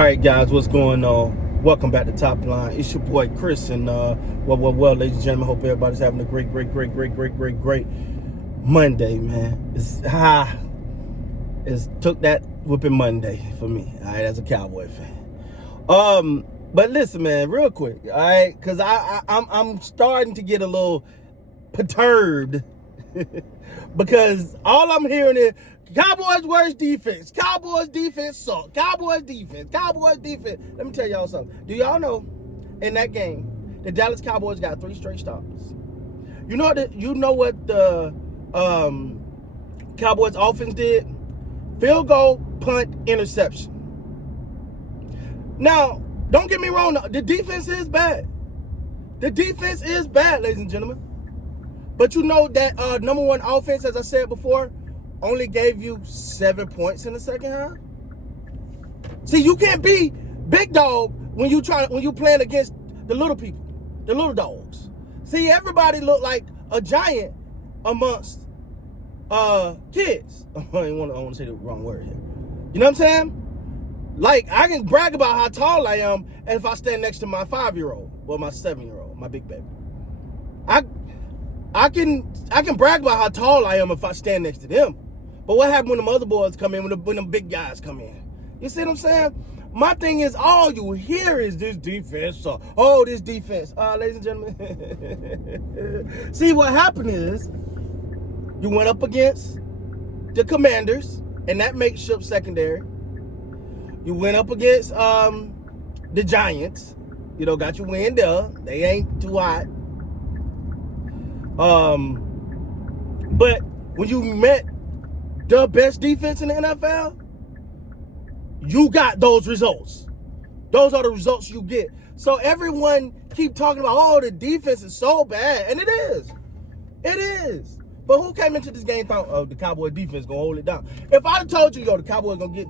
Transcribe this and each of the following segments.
All right, guys, what's going on? Welcome back to Top Line. It's your boy Chris, and well, ladies and gentlemen, hope everybody's having a great Monday, man. It's took that whooping Monday for me, all right, as a Cowboy fan. But listen, man, real quick, all right, because I'm starting to get a little perturbed because all I'm hearing is Cowboys worst defense. Cowboys defense suck. Cowboys defense. Let me tell y'all something. Do y'all know in that game the Dallas Cowboys got 3 straight stops? You know what the Cowboys offense did? Field goal, punt, interception. Now, don't get me wrong. The defense is bad. The defense is bad, ladies and gentlemen. But you know that number one offense, as I said before, only gave you 7 points in the second half. See, you can't be big dog when you playing against the little people, the little dogs. See, everybody look like a giant amongst kids. I don't want to say the wrong word here. You know what I'm saying? Like, I can brag about how tall I am, and if I stand next to my 5-year-old or my 7-year-old, my big baby, I can brag about how tall I am if I stand next to them. But what happens when them other boys come in, when them big guys come in? You see what I'm saying? My thing is, all you hear is this defense. This defense. Ladies and gentlemen. See, what happened is, you went up against the Commanders and that makeshift secondary. You went up against the Giants. You know, got your win there. They ain't too hot. But when you met the best defense in the NFL, you got those results. Those are the results you get. So everyone keep talking about, the defense is so bad. And it is. It is. But who came into this game thought, the Cowboy defense gonna hold it down? If I told you, the Cowboys gonna get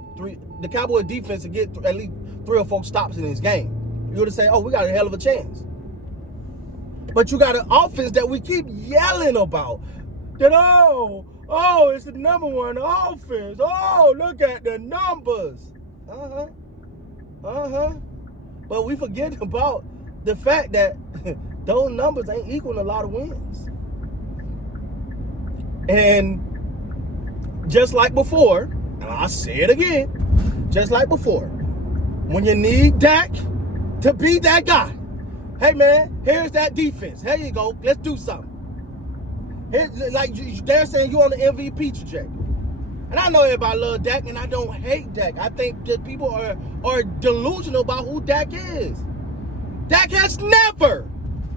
the Cowboy defense will get at least 3 or 4 stops in this game, you would have said, we got a hell of a chance. But you got an offense that we keep yelling about. That, it's the number one offense. Look at the numbers. But we forget about the fact that those numbers ain't equaling a lot of wins. And just like before, and I'll say it again, just like before, when you need Dak to be that guy, hey, man, here's that defense. Here you go. Let's do something. They're saying you're on the MVP trajectory. And I know everybody loves Dak, and I don't hate Dak. I think that people are delusional about who Dak is. Dak has never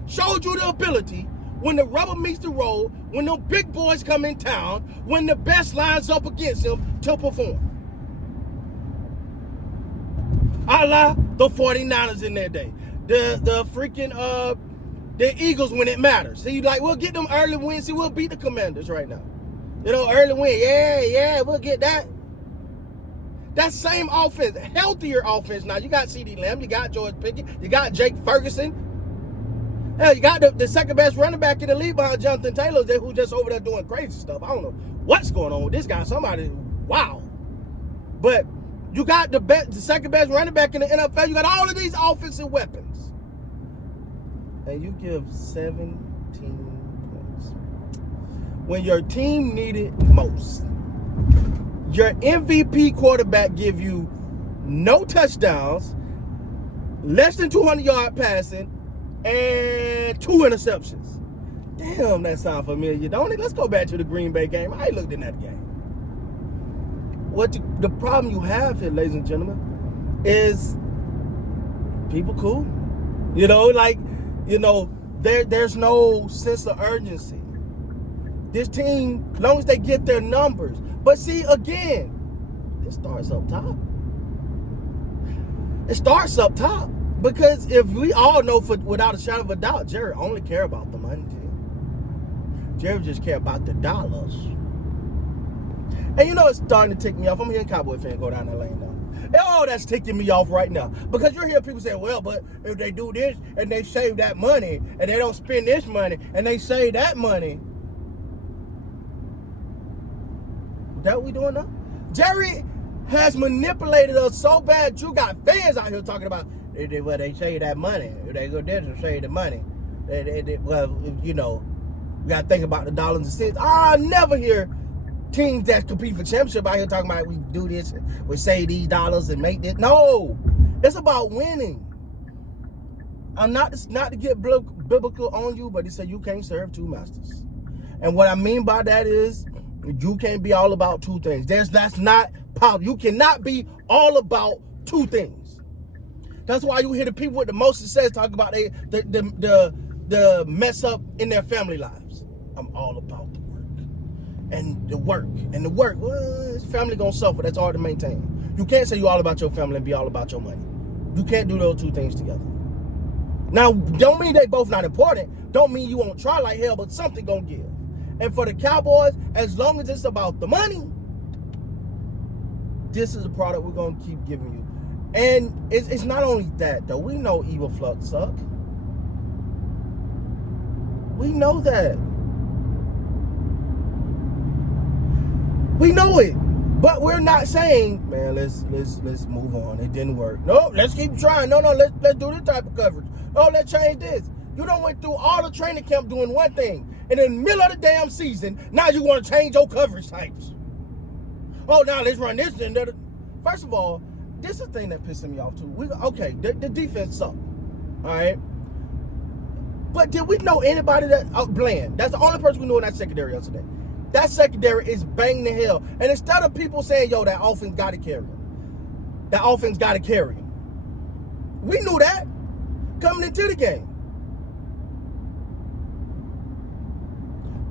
showed you the ability, when the rubber meets the road, when the big boys come in town, when the best lines up against him, to perform. A la the 49ers in their day. The freaking the Eagles when it matters. See, we'll get them early wins. See, we'll beat the Commanders right now. Early win. Yeah, we'll get that. That same offense, healthier offense now. You got CD Lamb, you got George Pickens, you got Jake Ferguson. Hell, you got the second best running back in the league behind Jonathan Taylor, who's just over there doing crazy stuff. I don't know what's going on with this guy. Wow. But you got the second best running back in the NFL. You got all of these offensive weapons. And you give 17 points. When your team needed most. Your MVP quarterback give you no touchdowns, less than 200-yard passing, and 2 interceptions. Damn, that sounds familiar, don't it? Let's go back to the Green Bay game. I ain't looked in that game. The problem you have here, ladies and gentlemen, is people cool. There's no sense of urgency. This team, as long as they get their numbers. But see, again, it starts up top. It starts up top. Because if we all know, without a shadow of a doubt, Jerry only care about the money. Jerry just care about the dollars. And it's starting to tick me off. I'm hearing Cowboy fan go down that lane now. And that's ticking me off right now. Because you're hearing people say, but if they do this and they save that money and they don't spend this money and they save that money. That what we doing now? Jerry has manipulated us so bad. You got fans out here talking about, well, they say that money. They go there to say the money. Well, you know, we got to think about the dollars and cents. I never hear teams that compete for championship out here talking about we do this, we save these dollars and make this. No, it's about winning. I'm not to get biblical on you, but he said you can't serve two masters. And what I mean by that is you can't be all about two things. That's not possible. You cannot be all about two things. That's why you hear the people with the most success talk about the mess up in their family lives. I'm all about the work. And the work. Well, family gonna suffer. That's hard to maintain. You can't say you all about your family and be all about your money. You can't do those two things together. Now, don't mean they both not important. Don't mean you won't try like hell, but something gonna give. And for the Cowboys, as long as it's about the money, this is a product we're gonna keep giving you. And it's not only that though. We know Evil Flux suck. We know that. We know it. But we're not saying, man, let's move on. It didn't work. No, let's keep trying. No, let's do this type of coverage. No, let's change this. You done went through all the training camp doing one thing. And in the middle of the damn season, now you want to change your coverage types. Oh, now let's run this and that. First of all, this is the thing that pissing me off too. The defense sucked. All right. But did we know anybody that Bland? That's the only person we knew in that secondary yesterday. That secondary is banging the hell. And instead of people saying, yo, that offense got to carry him. That offense got to carry him. We knew that coming into the game.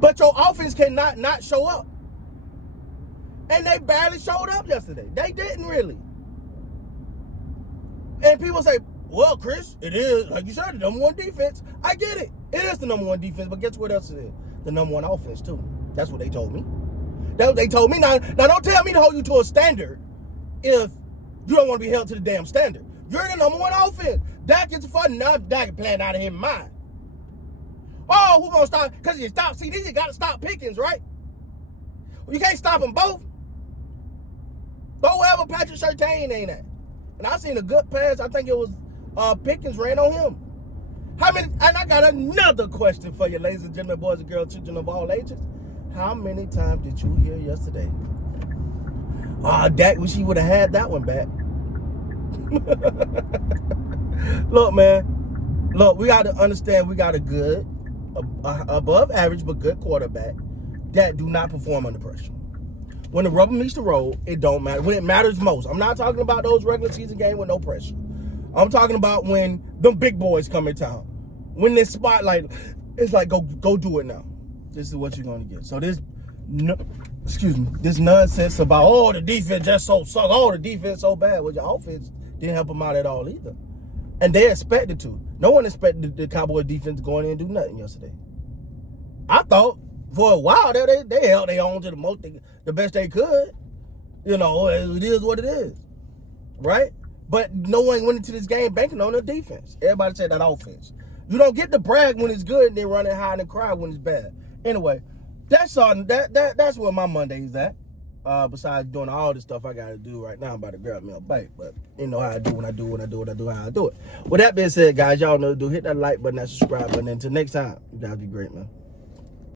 But your offense cannot not show up. And they barely showed up yesterday. They didn't really. And people say, well, Chris, it is, like you said, the number one defense. I get it. It is the number one defense, but guess what else it is? The number one offense, too. That's what they told me. They told me. Now don't tell me to hold you to a standard if you don't want to be held to the damn standard. You're the number one offense. Dak gets fun. Now Dak playing out of his mind. Oh, who gonna stop? Because you stop. See, then you got to stop Pickens, right? You can't stop them both. Throw wherever Patrick Surtain ain't at. And I seen a good pass. I think it was Pickens ran on him. How many? And I got another question for you, ladies and gentlemen, boys and girls, children of all ages. How many times did you hear yesterday? Dak wish he would have had that one back. Look, man. Look, we got to understand we got a good, above average, but good quarterback that do not perform under pressure. When the rubber meets the road, it don't matter. When it matters most. I'm not talking about those regular season games with no pressure. I'm talking about when the big boys come in town. When this spotlight, it's like, go do it now. This is what you're going to get. So this nonsense about, the defense just so suck. The defense so bad. Well, your offense didn't help them out at all either. And they expected to. No one expected the Cowboys defense to go in and do nothing yesterday. I thought for a while they held their own to the best they could. You know, it is what it is. Right? But no one went into this game banking on the defense. Everybody said that offense. You don't get to brag when it's good and then run and hide and cry when it's bad. Anyway, that's all. That's where my Monday is at. Besides doing all the stuff I got to do right now, I'm about to grab me a bite. But you know how I do when I do how I do it. With that being said, guys, y'all know to do. Hit that like button, that subscribe button. Until next time, you guys be great, man.